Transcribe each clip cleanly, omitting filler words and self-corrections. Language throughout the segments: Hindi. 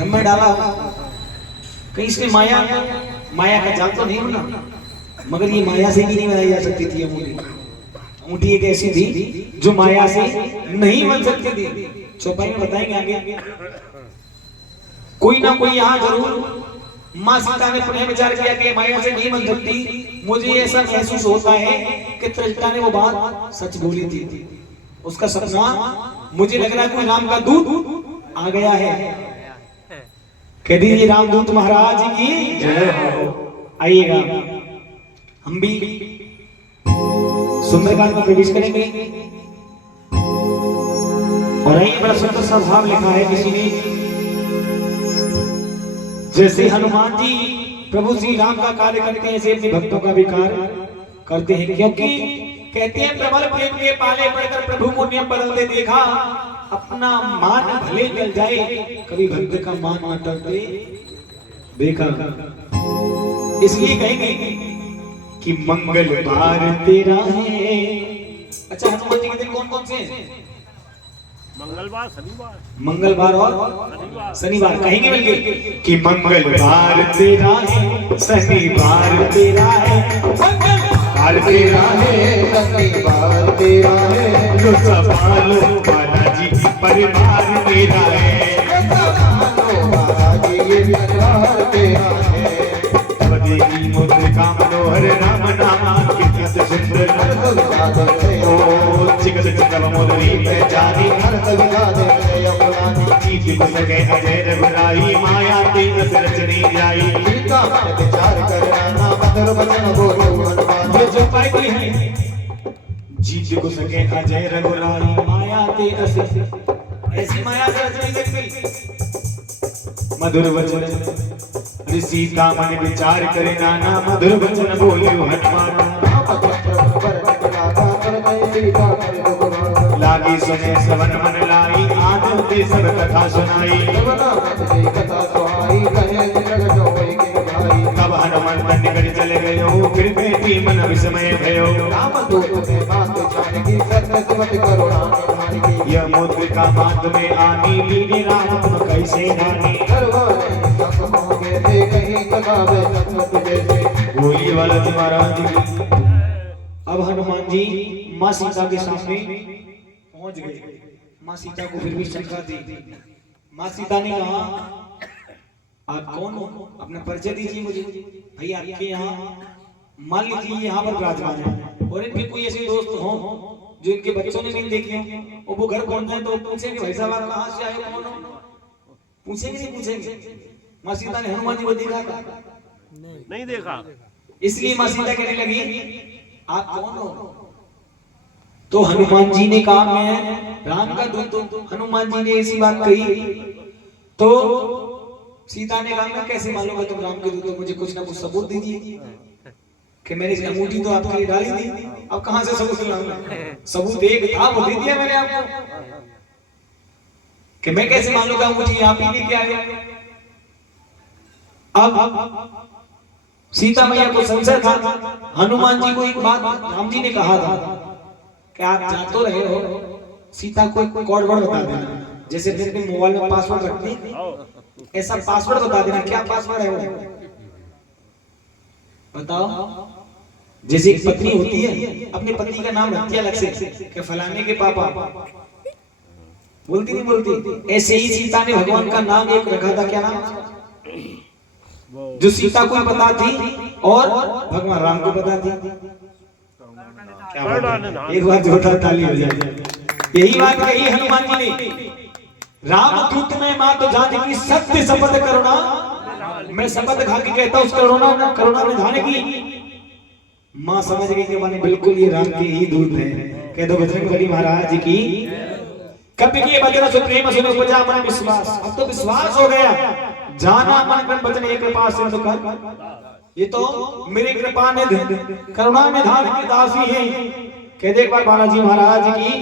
में डाला कहीं इसने माया माया का जाल तो नहीं बना, मगर ये माया से भी नहीं बनाई जा सकती थी। अंगूठी एक ऐसी थी जो माया से नहीं बन सकती थी। चौपाई में बताएंगे आगे। कोई ना कोई यहाँ जरूर माँ सीता ने पुनः विचार किया कि माया से नहीं बन सकती। मुझे ऐसा महसूस होता है कि त्रिजटा ने वो बात सच बोली थी। उसका सपना मुझे लग रहा है कोई राम का दूत आ गया है। कह दीजिए रामदूत महाराज की जय हो। आइएगा हम भी सुंदरकांड में प्रवेश करेंगे और आइए बड़ा सुंदर सा भाव लिखा है किसी ने। जैसे हनुमान जी प्रभु श्री राम का कार्य करते हैं ऐसे अपने भक्तों का भी कार्य करते हैं, क्योंकि कहते हैं प्रबल प्रेम के पाले पड़कर प्रभु को नियम बदलते देखा। अपना मान भले जल जाए कभी भक्त का मान न टलते देखा। इसलिए कहेंगे कि मंगल बार तेरा है। अच्छा हनुमान जी के दिन कौन कौन से हैं? मंगलवार, शनिवार, मंगलवार और शनिवार कहेंगे मिलके कि मंगलवार तेरा है, शनिवार तेरा है, मंगलवार तेरा है, शनिवार तेरा है, लो संभालो बालाजी परिवार मेरा है, बालाजी ये परिवार तेरा है। स्वदेशी मुद्रिका मनोहर राम नाम कितना सुंदर ओ चिकन चिकन मोदरी पहचानी हर कविता दे अपनानी चीज बसके अजय रघुराई माया तीन रचनी जाई सीता मन विचार करना ना मधुर वचन बोलो हनुमान। ये जो पाई है जीत को सके अजय रघुराई माया ते ऐसी माया से रचनी देखी मधुर वचन सीता मन विचार करे नाना मधुर वचन बोलियो हनुमान। लागी सुने सवन मन लाई आदम ते सब कथा सुनाई। तब हनुमान निकट चले गयो फिर बेटी मन विस्मय भयो। यह मुद्रिका मात में आनी लीने राम कैसे रानी। गोली वाला जी महाराज जी। अब हनुमान जी माँ सीता के सामने पहुंच गए। माँ सीता को फिर भी शंका थी। माँ सीता ने कहा आप कौन हो, अपना परिचय दीजिए मुझे। भैया आपके यहाँ मान लीजिए यहाँ पर विराजमान है और इनके कोई ऐसे दोस्त हो जो इनके बच्चों ने नहीं देखी हो और वो घर पहुंच जाए तो पूछेंगे भाई साहब आप कहाँ से आए हो, कौन हो? पूछेंगे नहीं पूछेंगे। माँ सीता ने हनुमान जी को देखा था? नहीं देखा। इसलिए माँ सीता कहने लगी आप कौन हो? तो हनुमान जी ने कहा मैं राम का दूत हूं। हनुमान जी ने ऐसी बात कही तो सीता ने कहा मैं कैसे मालूंगा तुम राम के दूत हो, मुझे कुछ ना कुछ सबूत दीजिए कि मैंने इस अंगूठी तो आपके लिए डाली थी, अब कहां से सबूत लाऊंगा? सबूत एक था वो दे दिया मैंने आपको कि मैं कैसे मालूंगा अंगूठी आप ही लेके आए। अब सीता मैया को संशय था। हनुमान जी को एक बात राम जी ने कहा था कि आप जा तो रहे हो, सीता को एक कोड वर्ड बता देना, जैसे अपने मोबाइल में पासवर्ड रखते हैं ऐसा पासवर्ड बता देना। क्या पासवर्ड है वो बताओ। जैसे एक पत्नी होती है अपने पति का नाम रखती है अलग से कि फलाने के पापा, बोलती नहीं बोलती। ऐसे ही सीता ने भगवान का नाम एक रखा था। क्या नाम? जो सीता को पता थी और भगवान राम को पता थी। एक बार जोरदार ताली हो जाए। यही बात कही हनुमान जी ने। राम दूत में मां तो जानकी सत्य शपथ करुणा, मैं शपथ खा के कहता हूं करुणा निधान की। मां समझ गई कि माने बिल्कुल ये राम के ही दूत हैं। कह दो बजरंगबली महाराज की। कभी की वचन सुप्रीम सुनो उपजा मन विश्वास। अब तो विश्वास हो गया। जाना मन क्रम वचन एक कृपा सिंधु कर। ये तो मेरी कृपा ने करुणा निधान की दासी है। कह दे एक बार बालाजी महाराज की।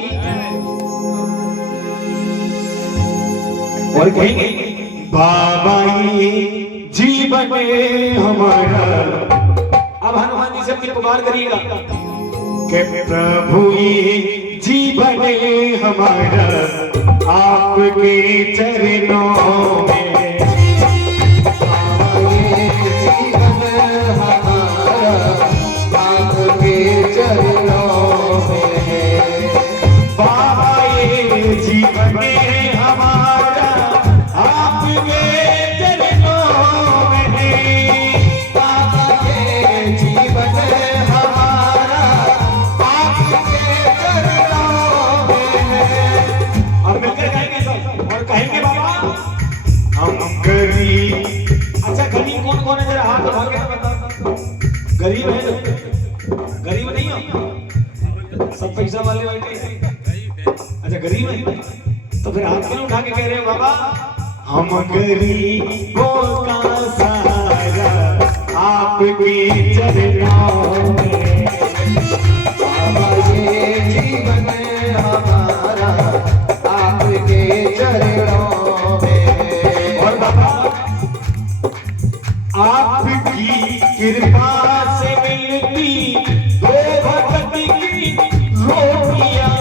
और कहेंगे बाबा ये जीवन हमारा। अब हनुमान जी से अपनी पुकार करिएगा कि प्रभु ये जीवन हमारा आपके चरणों में। हम गरीब। अच्छा गरीब कौन कौन है जरा हाथ उठा के बता। गरीब है लोग? गरीब नहीं हो सब पैसा वाले बैठे हैं। अच्छा गरीब है तो फिर हाथ क्यों उठा के कह रहे हो बाबा? हम गरीबों का सहारा आपके चरणों में। बाबा ये जीवन हमारा आपके चरणों में। और बाबा आपकी कृपा से मिलती दो भक्त की रोटियां।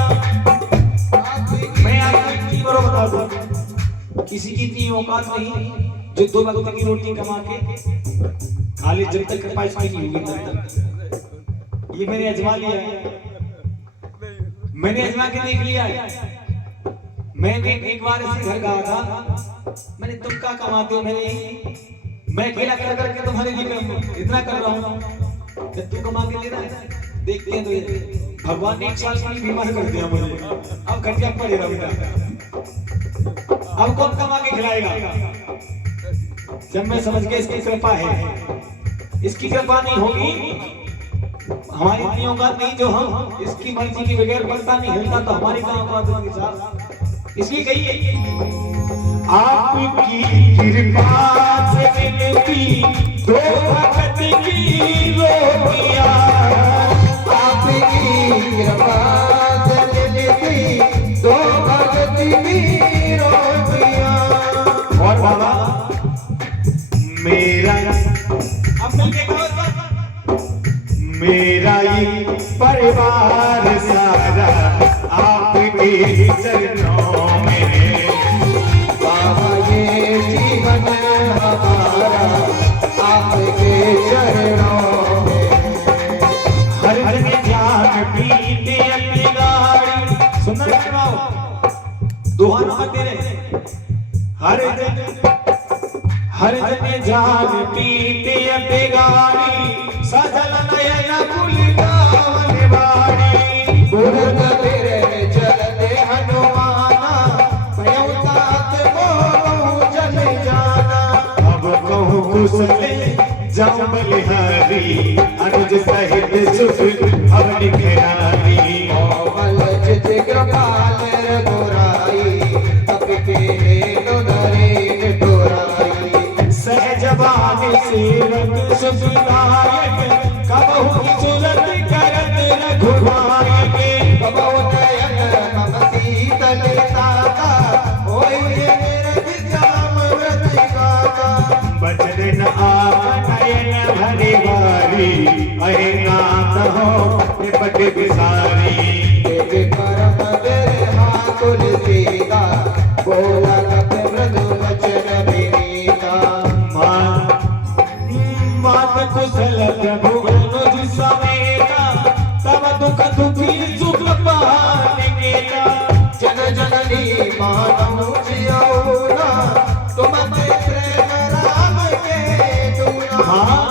मैं आपको एक चीज और बता दूं, किसी की इतनी औकात नहीं जो दो वक्त की रोटी कमा के खाली जब तक कृपा इसकी नहीं होगी तब तक। ये मैंने आजमा लिया है, मैंने आजमा के देख लिया है। मैंने एक बार ऐसे घर गया था, मैंने तुम क्या कमाते हो? मैं अकेला कर करके तुम्हारे लिए इतना कर रहा हूँ, जब तू कमा के ले रहा है देखते हैं तो ये भगवान ने 1 साल के लिए बीमार कर दिया मुझे। अब खर्चा पड़े रहा बेटा, अब कौन कमा के खिलाएगा? जब मैं समझ गया इसकी कृपा है, इसकी कृपा नहीं होगी हमारी इतनी औकात नहीं जो हम इसकी मर्जी के बगैर पलता नहीं हिलता तो हमारी कहाँ औकात होगी साहब। इसलिए कहिए आपकी कृपा से मिलती दो भक्त की रोटियां। आपकी कृपा से मिलती दो भक्त की रोटियां। और बाबा मेरा अब मिलके कहो मेरा ये परिवार सारा आपके चरणों में। बाबा ये जीवन हमारा आपके चरणों में। हर जगह ध्यान पीते अपनी गाड़ी सुनना करवाओ दुआ नंबर तेरे। हर जगह जान पीते अपनी गाड़ी सजल नयन बुलगावन वारी। गुरु तेरे चलते हनुमाना प्रयोतात मोह जल जाना। अब कहूँ कुशले जाऊं बलिहारी अनुज सहित सुख अब निखरारी। कोमल चित कृपाल रघुराई तप के हेलो धरे ठुराई। सहजवान सेवक सुखदायक कबहु की सुरत करत रघुनायक। कबहु नयन मम शीतल ताता होई मेरे विजाम व्रत गाता। बचन न आप नयन भरी वारी अहे नाथ हो निपट बिसारी। देवे परम बिरहा तुलसीदा बोला तब मृदु वचन विनीता। मात कुशल प्रभु अनुज समेता तब दुख दुखी सुख पाने केता। जन जननी मानव जियौना तुम प्रेम राम के दूना। हाँ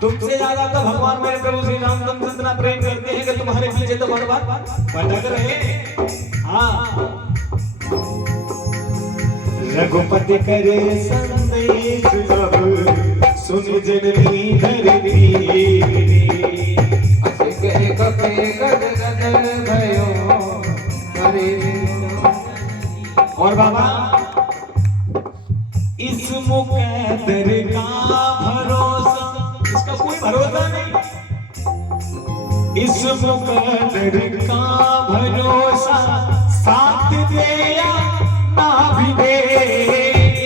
तुमसे ज्यादा तो भगवान मेरे प्रभु श्री रामचंद्र इतना प्रेम करते हैं कि तुम्हारे पीछे तो भगवान भटक रहे। हाँ रघुपति करे संदेश सब सुन जननी धरती। अस कहे कपे गद गदन भयो हरे। और बाबा इस मुकद्दर का भरोसा इसका कोई भरोसा नहीं। इस मुकद्दर का भरोसा साथ दे या ना भी दे।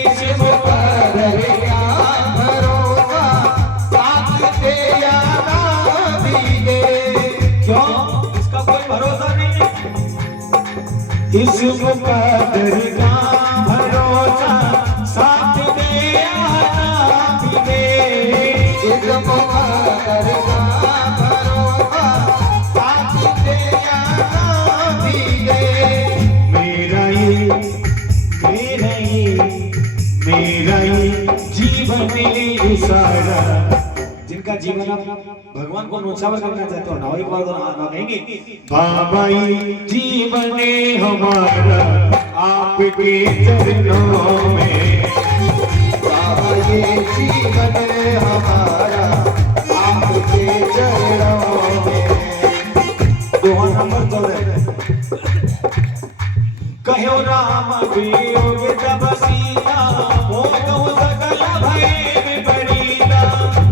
इस मुकद्दर का भरोसा साथ दे या ना भी दे। क्यों इसका कोई भरोसा नहीं है। इस मुकद्दर का भरोसा साथ दे या ना भी दे। इस मुकद्दर का भरोसा साथ दे या ना भी दे। मेरा ये जीवन ये सारा जिनका जीवन आप भगवान को नौछावर करना चाहते हो ना एक बार तो कहेंगे बाबा ये जीवन हमारा आपके चरणों में। राम वियोग तब सीता मोह सकल भय विपरीता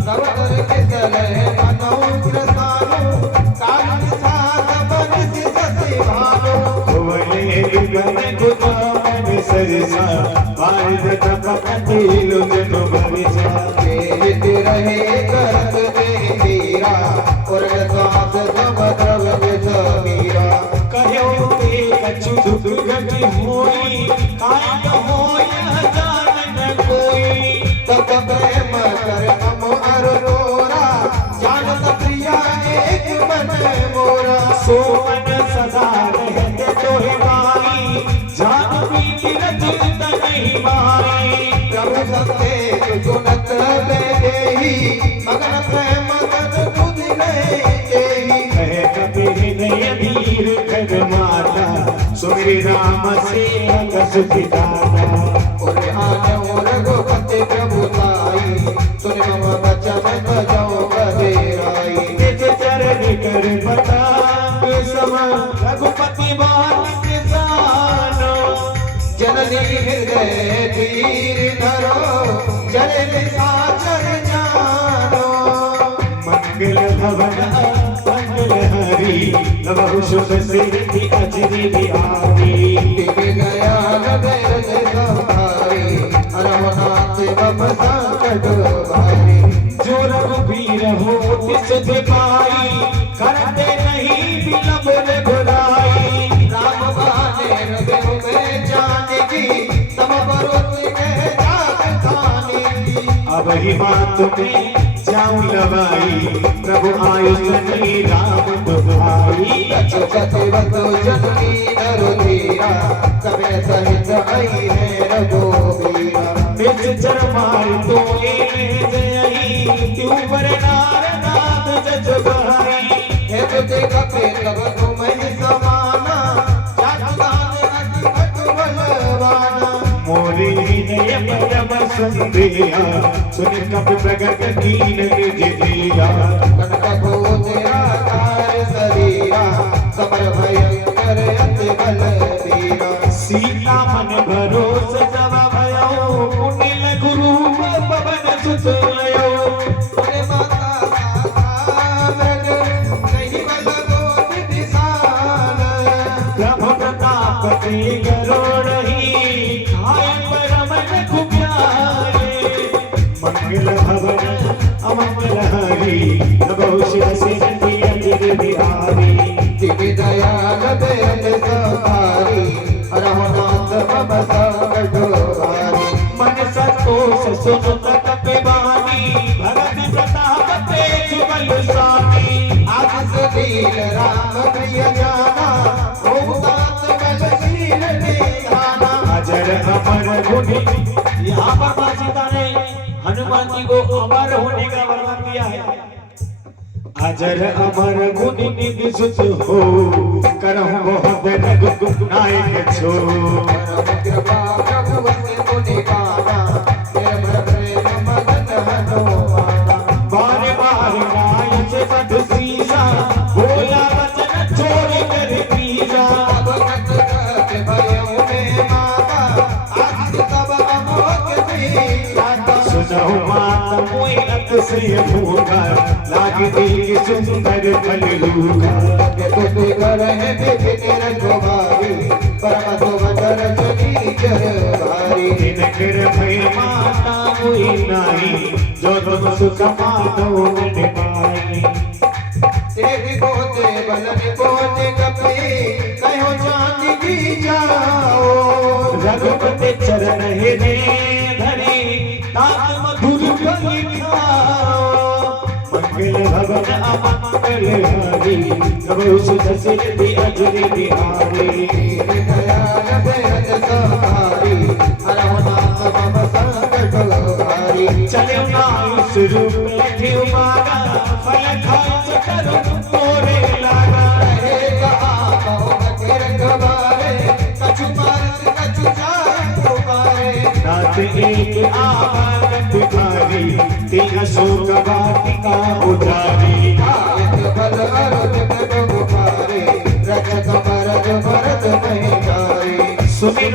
तब कर के चले मनो कृतालो काल साथ बन ससे भालो भुवने विगन गुदान सरसा भारत तपति लुजनु भरिसा जीवित रहे करत में मेरा और स्वास जब द्रव मीरा कहो ते कछु दुख गति होई काय होय जान न कोई तब प्रेम कर हम अरोरा जानत प्रिया एक मन मोरा सोवन सदा रहते तोहे माई जान प्रीति रजत नहीं माई प्रभु सत्य सुनत देही मगन प्रेम तन तुझ नहीं कहे कबीर नय धीर कर माता सुमिर राम से कस पिताना और आने और रघुपति प्रभु ताई सुन मम बचन बजाओ बदेराई निज चरण कर बता सम रघुपति बात जानो जननी हृदय धीर धरो जल साचर जानो मंगल भवन मंगल हरि नवहु शुभ सिद्धि अजरी बिहारी दिव्य गया हृदय संहारी रघुनाथ बप संकट भारी जो रघुबीर हो तिस पाई करते नहीं विलंब रे बुराई राम बहाने हृदय में जानकी तब परोति में जात खानी अब ही बात में जाऊं लवाई प्रभु आयुष नहीं राम दुहाई कति बंधु जननी नरो धीरा सबे सहित आई है रघुबीरा बिच चर मार तो ले जयही तू पर नारनाथ जज बहाई हे तुझे कपे तब तुम ही समाना जात दान अति बलवाना मोरे नय परम संदेहा सुन कप प्रगट कीन निज दिया कनक हो तेरा कार शरीरा समर भयंकर अति बल धीरा सीता मन भरोस जब भयो कुटिल गुरु पवन सुत लयो अरे माता मृग नहीं बदगो दिशान प्रभु प्रताप ते गरुड़हि खाय परमन खुप्यारे मंगल भवन अमंगल हरि नभो शिव सिद्धि अजर बिहारी दिव्य दयाल बेल सवारी रघुनाथ मम संकट हारी मन संतोष सुन तप बानी भगत प्रताप तेज बल स्वामी आशीष दीन राम प्रिय जाना भूतात बल शील निधाना अजर अमर गुणी यहाँ पर माँ सीता ने हनुमान जी को अमर होने का वरदान दिया है अजर अमर गुणी निधि सुत हो करहु बहुत रघुनायक छो परम कृपा प्रभु वसे मुनि गाना निर्भर प्रेम मगन हनुमाना बार बार गाय से बद सीसा बोला वचन छोड़ कर पीसा अब कट कट भयो में माता आशीष तब अमोघ दीदाता सुनहु मात मोहि अत से भूखा लाग दी सुंदर फल लूखा तुझे कर है विपिन रघुबारी परम सुमधुर जनी चर भारी दिन कर भय माता मोहि नाही जो तुम सुख पातो मन पाई तेरी गोते बलन गोते कपे कहो चांदी की जाओ रघुपति चरण हृदय धरे तात मधुर फल खाओ मंगल भवन अमंगल हरि नभो सुत सिद्धि अजर बिहारी दयाल बेहद सहारी रघुनाथ मम संकट हारी चले नायुस रूप लखे मागा फल खाई चकर तोरे लागा रहे कहा कहो नगर गवारे कछु मारत कछु जाय पुकारे नाथ एक आवाज भिखारी ते अशोक वाटिका उधारी आयत बल अरुद कटु पुकारे रक्षक भरत भरत नहीं जाए सुनि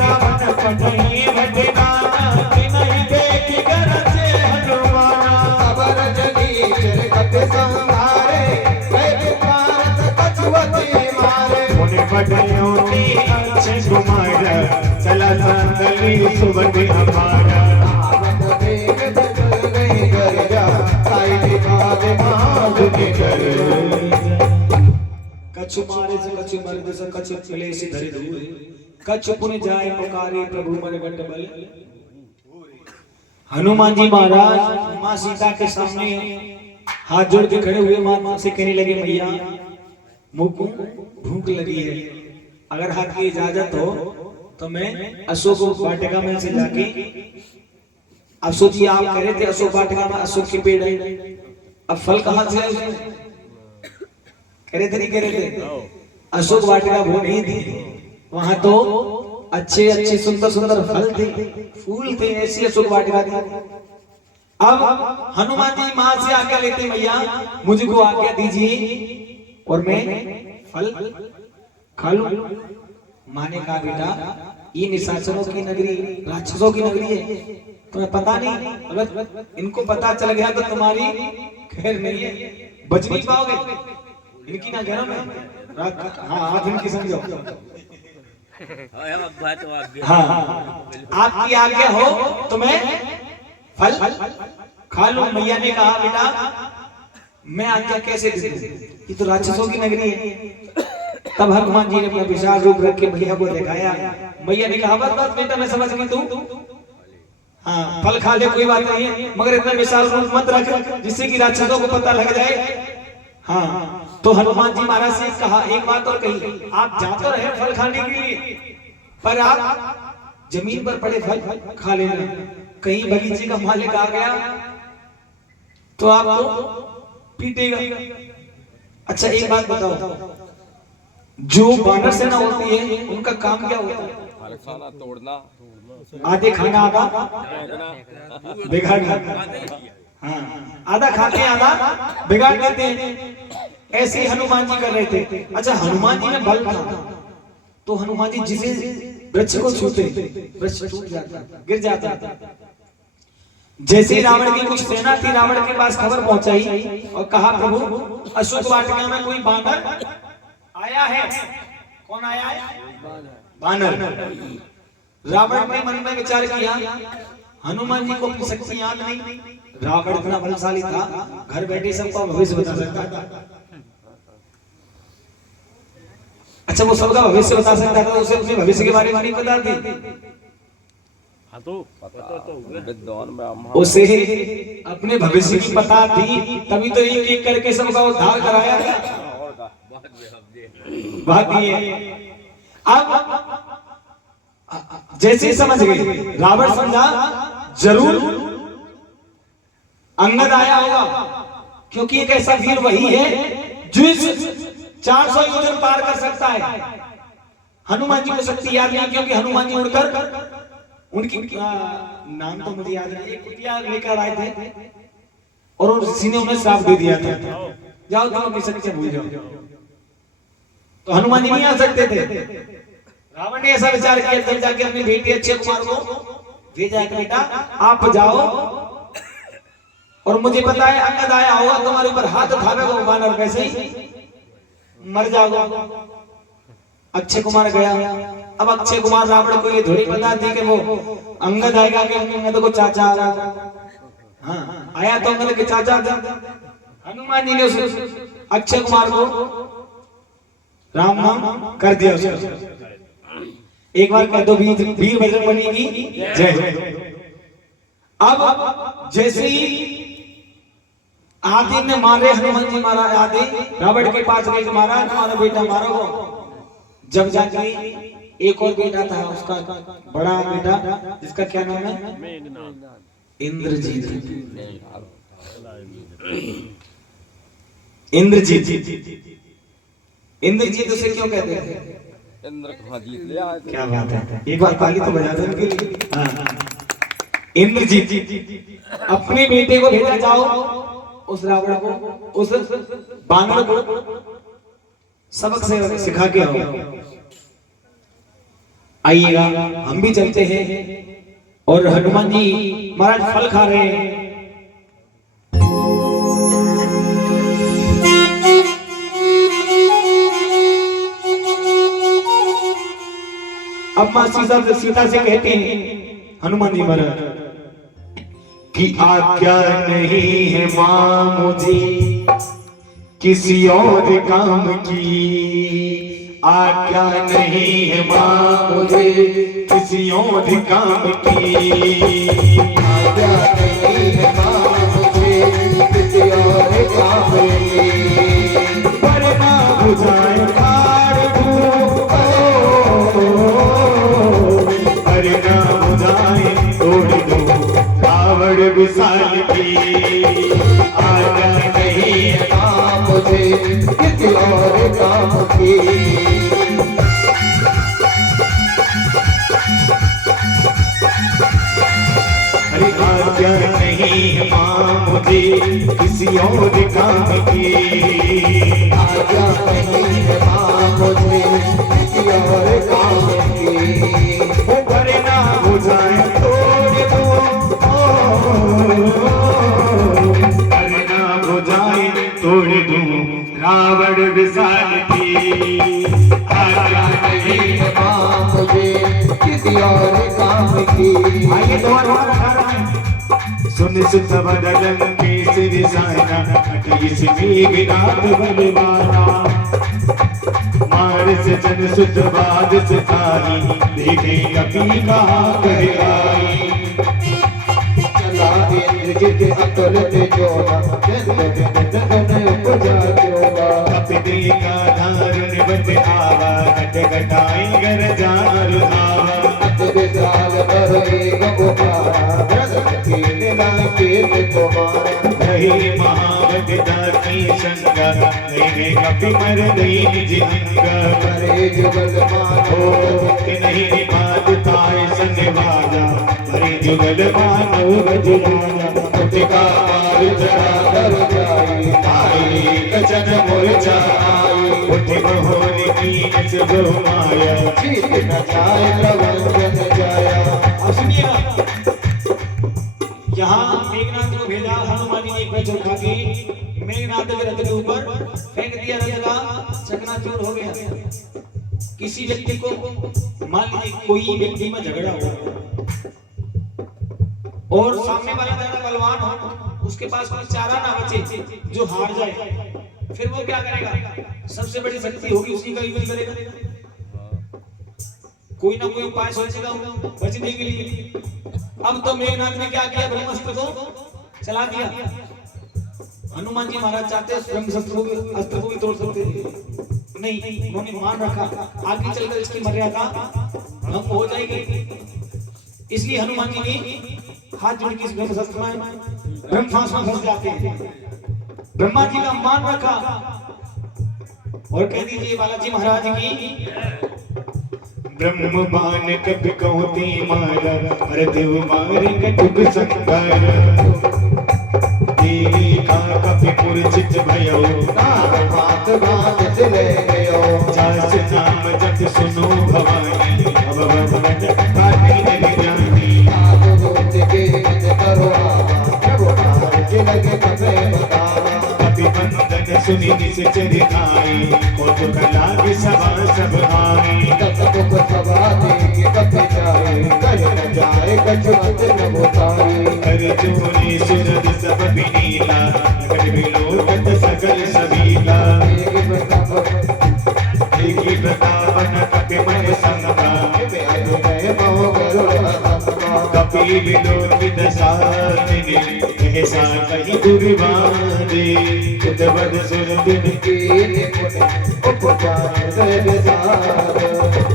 बढ़ई भटकाना कि नहीं देखी गरजे हनुमाना खबर जगी चिरकत संहारे गए भारत कछुवती मारे उन्हें बढ़ियों की अच्छे कुमार चला संदली सुबह हमारा आवत वेग जगल नहीं कर जा आई दिमाग माग के कर कछु मारे से कछु मर्द से कछु चले से धरे दूर कछु पुन जाए पुकारे प्रभु मन गट बल। हनुमान जी महाराज माँ सीता के सामने हाथ जोड़ के खड़े हुए माँ से कहने लगे मैया मुझको भूख लगी है, अगर आपकी इजाजत हो तो मैं अशोक वाटिका में से जाके, अब सोचिए आप कह रहे थे अशोक वाटिका में अशोक के पेड़ है, अब फल कहाँ से आए? कह रहे थे नहीं कह रहे थे? अशोक वाटिका वो नहीं थी, वहां तो अच्छे अच्छे सुंदर सुंदर फल थे, फूल थे, ऐसी अशोक वाटिका थी। अब हनुमान जी मां से आज्ञा लेते मैया मुझको आज्ञा दीजिए और मैं फल खा लूं। माँ ने कहा बेटा ये निशाचरों की नगरी, राक्षसों की नगरी है, तुम्हें पता नहीं, अगर इनको पता चल गया तो तुम्हारी खैर नहीं है, बच नहीं पाओगे। इनकी ना गरम है, हाँ आप इनकी समझो। हाँ आपकी आज्ञा हो तो मैं फल खा लूं। मैया ने कहा बेटा मैं आज्ञा कैसे दे दूं, ये तो राक्षसों की नगरी है। तब हनुमान जी ने अपना विशाल रूप रख के मैया को दिखाया। मैया ने कहा बस बस बेटा मैं समझ गई, तू हाँ फल खा ले कोई बात नहीं है, मगर इतना विशाल रूप मत रख जिससे कि राक्षसों को पता लग जाए। हाँ तो हनुमान जी महाराज से कहा एक बात और कही, आप जा तो रहे फल खाने के लिए, पर आप जमीन पर पड़े फल खा लेना, कहीं बगीचे का मालिक आ गया तो आपको पीटेगा। अच्छा एक बात बताओ, जो वानर सेना होती है उनका काम क्या होता है? खाना तोड़ना, आधे खाना आधा बिगाड़ना। हाँ आधा खाते हैं आधा बिगाड़ देते हैं, ऐसे ही हनुमान जी कर रहे थे। अच्छा हनुमान जी में बल था तो हनुमान जी जिसे वृक्ष को छूते वृक्ष टूट जाता, गिर जाता। जैसे रावण की कुछ सेना थी, रावण के पास खबर पहुंचाई और कहा प्रभु अशोक वाटिका में कोई बानर आया है। कौन आया है? बानर। रावण ने मन में विचार किया हनुमान जी को अपनी शक्ति याद नहीं, रावण इतना बलशाली था, घर बैठे सबका भविष्य बता सकता था। अच्छा वो सबका भविष्य बता सकता था, उसे अपने भविष्य के बारे में नहीं पता थी। हाँ तो पता तो विद्वान ब्राह्मण, उसे अपने भविष्य की पता थी, तभी तो एक एक करके सबका उद्धार कराया था। बात ये अब जैसे ही समझ गए, रावण समझा जरूर अंगद आया होगा, क्योंकि एक ऐसा वीर वही है जो इस 400 योजन पार कर सकता है। हनुमान जी को शक्ति याद नहीं, क्योंकि हनुमान जी उड़कर उनकी नाम तो मुझे याद नहीं, एक कुटिया लेकर आए थे और किसी ने उन्हें श्राप दे दिया था, जाओ तुम अपनी शक्ति भूल जाओ। तो हनुमान जी नहीं आ सकते थे। रावण ने ऐसा विचार किया, तब जाके अपनी बेटी अक्षय कुमार को भेजा कि बेटा आप जाओ और मुझे पता है अंगद आया होगा, तुम्हारे ऊपर हाथ उठावेगा वो बानर, वैसे ही मर जाओगे। अक्षय कुमार गया। अब अक्षय कुमार रावण को ये थोड़ी पता थी कि वो अंगद आएगा कि अंगद को चाचा आ रहा था। हाँ आया तो अंगद के चाचा था। हनुमान जी ने उस अक्षय कुमार को राम नाम कर दिया उसको। एक बार कह दो वीर बजरंगबली की जय। अब जैसे ही आदि ने मारे हनुमान जी महाराज, आदि रावण के पास गए, महाराज तुम्हारा बेटा मारा हो। जब जाके एक और बेटा था उसका, बड़ा बेटा जिसका क्या नाम है? इंद्रजीत। इंद्रजीत। इंद्रजीत उसे क्यों कहते हैं? इंद्र कहाँ जीत लिया? क्या बात है, एक बार ताली तो बजा दो उनके लिए। हाँ इंद्रजीत अपने बेटे को भेजा, जाओ उस रावण को, उस बानर को सबक से सिखा के आओ। आइएगा हम भी चलते हैं और हनुमान जी महाराज फल खा रहे हैं। अब मां सीता से कहते हैं हनुमान जी महाराज कि आज्ञा नहीं है मां मुझे किसी और काम की, आज्ञा नहीं है मां मुझे किसी और काम की, आज्ञा नहीं है मां मुझे किसी और काम की, वरना बुझाए खाड़ धूप, वरना बुझाए तोड़ दो कावड़ विशाल की, आज्ञा नहीं है मां मुझे किसी और काम की, आज्ञा नहीं है मां मुझे किसी और काम की, आज्ञा नहीं है मां मुझे किसी और काम की, वरना बुझाए तोड़ दो, वरना बुझाए तोड़ दो रावण विशाल की, आज्ञा नहीं है मां मुझे किसी और काम की, आइए सुन सुत बदलन के सिर साना अटैस मेघनाथ बलवाना, मार से जन सुत बाद से तारी देखे कभी कहा कर आई, चला इंद्रजित अतुल जोड़ा जन उपजा जोड़ा, कपदे का धारण बट आवा घट घटाई गर जार आवा, विशाल पर एक गुफारा रहे महावगदा की संगा नहीं कभी मर गई निज अंगा, जुगल मानो कि नहीं निभाता है संगवाजा, मरे जुगल मानो बजराजा, का मार चढ़ा कर जाई आई कचन मोर्चा आई, उठ बहोर की नच माया, जीत न जाए प्रबंधन जाया। अब सुनिएगा यहाँ मेघनाथ को भेजा, हनुमान जी ने एक पैर उठा के मेघनाथ के रथ के ऊपर फेंक दिया, रथ का चकनाचूर हो गया। किसी व्यक्ति को मान लीजिए कोई व्यक्ति में झगड़ा हो और सामने वाला ज्यादा बलवान हो, उसके पास कोई चारा ना बचे जो हार जाए, फिर वो क्या करेगा? सबसे बड़ी शक्ति होगी उसी का यूज करेगा, कोई ना कोई उपाय सोचेगा बचने के लिए। अब तो मेघनाथ ने क्या किया? ब्रह्मास्त्र को चला दिया। हनुमान जी महाराज चाहते ब्रह्मास्त्र को भी तोड़ सकते थे, नहीं, उन्होंने मान रखा आगे चलकर इसकी मर्यादा भंग हो जाएगी, इसलिए हनुमान जी ने हाथ जोड़ के इस ब्रह्मास्त्र में ब्रह्मास्त्र में फंस जाते हैं। ब्रह्मा जी का मान रखा और कह दीजिए बालाजी महाराज की ब्रह्म बाण कब कहती मारा, अरे देव मारे कटुक संकर, तेरी का कभी मूर्छित भयो, नाग मात बांध चले गयो, जास नाम जप सुनो भवानी, अब भगवत काटी नहीं जानी, नाग दूत के निज करो आवा, प्रभु पार के लगे कबे बतावा, कभी बंधन सुनी निश्चर आई, को तो कला की सभा सब आई, तब मुख सभा देगी कब जाए, कहीं न जाए कछुअत न बताए, कर चोरी सुरद सब विनीला, कर विलोकत सकल सबीला, एक प्रतापन कपि मन संगा, कपि विलोकित सारिणी, ऐसा कहीं दुर्वादे, उद्भव सुर दिन की निपुण उपचार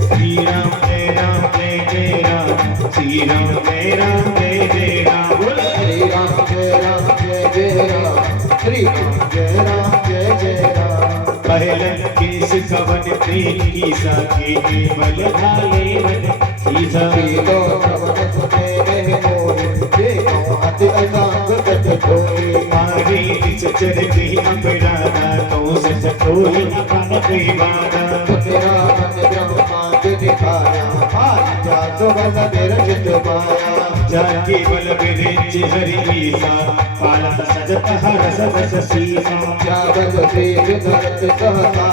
श्री राम जय राम जय जय राम, श्री राम जय राम जय जय राम, बोले श्री राम जय राम जय जय राम, श्री राम जय राम जय जय राम, पहलन केस कवन प्रेम की साखी, केवल ढाले मन सीसा, लो श्रवण सुने रहे मोरे, देखो अति असांग कट छोरे, मारे निचर की अपराधा, तो सच कोई अपन कही बाधा, तेरा मन ब्रह्मा के दिखाया भाई जातो बल बिरचित माया जाके बल बिरेंच हरि ईसा पालन सजत हरस बस सीसा जागत तेज धरत सहसा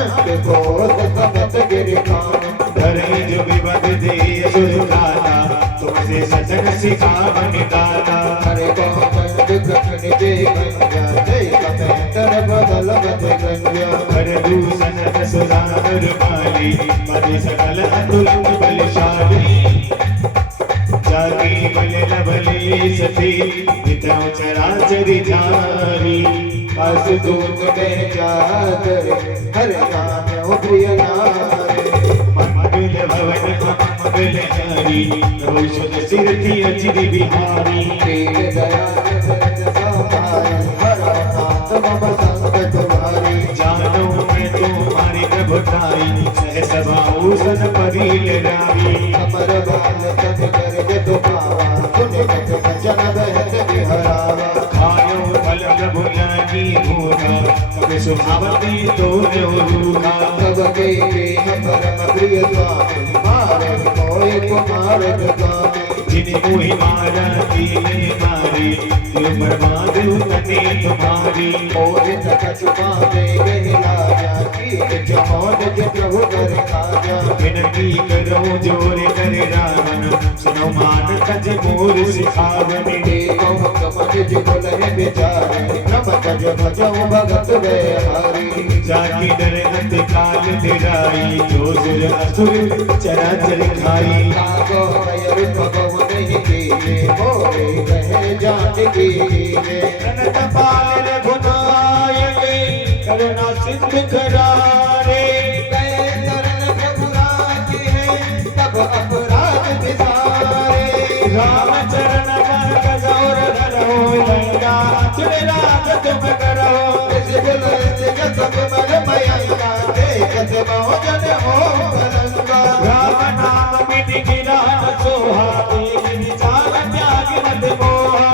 अष्ट कोश समत गिर खान धरे जो विवद दे सुरगाता तुमसे सजन सिखावन दाता हरे गोविंद कृष्ण जय गंगा जय कमेंद्र बदल बद गंगा हर दूषण सुधार माली पद सकल अतुलित बलशाली जागी बल लबले सती नितरो चराचरि जारी बस दूत में जाकर हर नाम प्रिय नारे मंगल भवन मंगल हारी रोशन सिर की अचिर बिहारी तेज दया निरंतर समाय हर नाथ मम संकट भारी जानो मैं तुम्हारी प्रभुताई सहस बाऊसन परी लड़ाई अमर बाल तब कर जत पावा पुण्य कट वचन बहत बिहरावा खायो फल प्रभु लागी भूखा कभी सुभावती तो रूखा तब के परम प्रिय स्वामी मारे मोय कुमार स्वामी जिन्हें मोहि मारा तीने मारी तुम बर्बाद उतने तुम्हारी मोहित कछुपा दे गहिला जाकी जमोद के प्रभु कर काजा विनती करो जोर कर रावण सुनो मान तज मोर सिखावन देखो कमज जुगल है बेचारे नम तज भजो भगत वे हरि जाकी डर अंत काल तेराई जो सुर असुर चराचर खाई कागो कयर भगव नहीं कीजे मोरे कहे जान कीजे प्रणत पाल रघुनायके करुणा सिंधु करारे गए चरण प्रभु राज है तब अपराध विसारे राम चरण मार्ग गौर धरो लंका चुरे राज तुम करो सिबुल जगत मल मयंका देखत बहुजन हो बलंका राम नाम मिटि गिरा सोहा एक विचार त्याग मत मोहा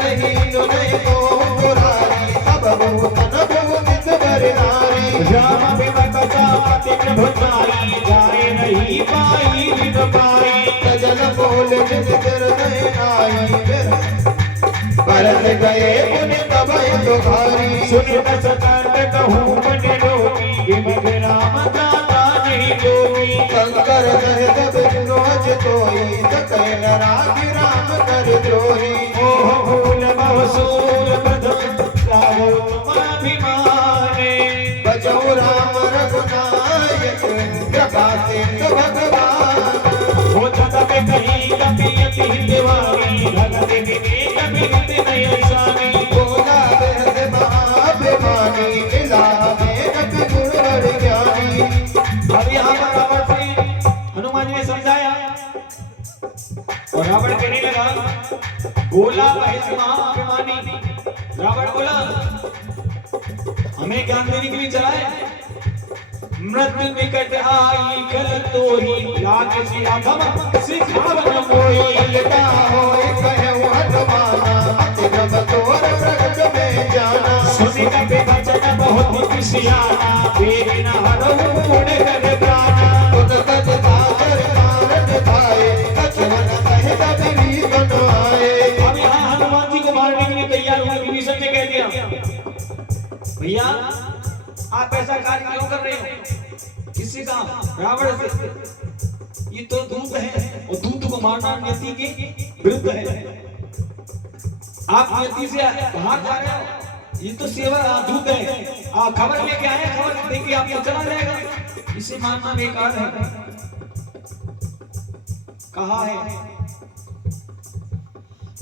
नहीं नुने को पुरारी सब भूतन भूमित बर नारी राम बिमत सापति प्रभुताई जाए नहीं पाई विद पाई सजन बोल जिस कर आई बरस गए पुण्य तब तो भारी सुन दस कंठ कहूँ मन रोगी बिमत राम दाता नहीं जोगी शंकर कहे तब रोज तोई सकै न राखी राम कर द्रोही मोह भूल बहुसूर बधन रावो तुम अभिमाने बचौ राम रघुनायक कृपा सिंधु भगवान हो तब कहीं कपियति दिवारी भगत विवेक बिरत नयन स्वामी बोला बेहद महाभिमानी लीला में कपि गुण बड़ ज्ञानी अब यहाँ पर रावण से हनुमान जी ने समझाया और रावण कहने लगा बोला महेश महाअभिमानी रावण बोला हमें ज्ञान देने के लिए चला है मृत्यु निकट आई कल तो ही लाग सियाधम सिखावन मोई ललता होय कहु हनुमाना अति नम तोर प्रगट में जाना सुनि कपि वचन बहुत खुशियाना वेग न हरहु गुण कर गाना खुद तज सागर कारन भाए कछवन कहे तब रीतन आए अब यहाँ हनुमान जी को मारने के लिए तैयार हुए विभीषण ने कह दिया भैया आप ऐसा कार्य क्यों कर रहे हो किसी का रावण से ये तो दूत है और दूत को मारना नियति के विरुद्ध है आप नियति से बाहर जा रहे हो ये तो सेवा दूत है आप खबर लेके आए खबर देके आपको चला जाएगा इसे मानना बेकार है कहा है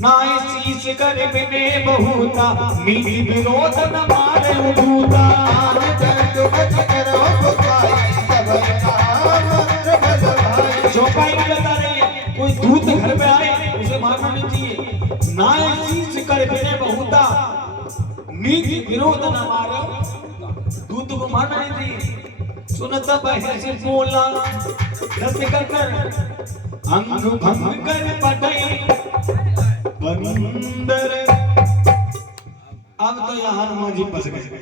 नाय शीश कर बिने बहुता मीठी विरोध न मारे उठूता आज दंड बच करो बुझाई सब नाम मंत्र बजवाई चौपाई भी बता रही है कोई दूत घर पे आए उसे मारना नहीं चाहिए नाय शीश कर बिने बहुता मीठी विरोध न मारे दूत को मारना नहीं चाहिए सुनता पहले से बोला रस कर अंग भंग कर पटई बंदर अब तो यहाँ हनुमान जी फंस गए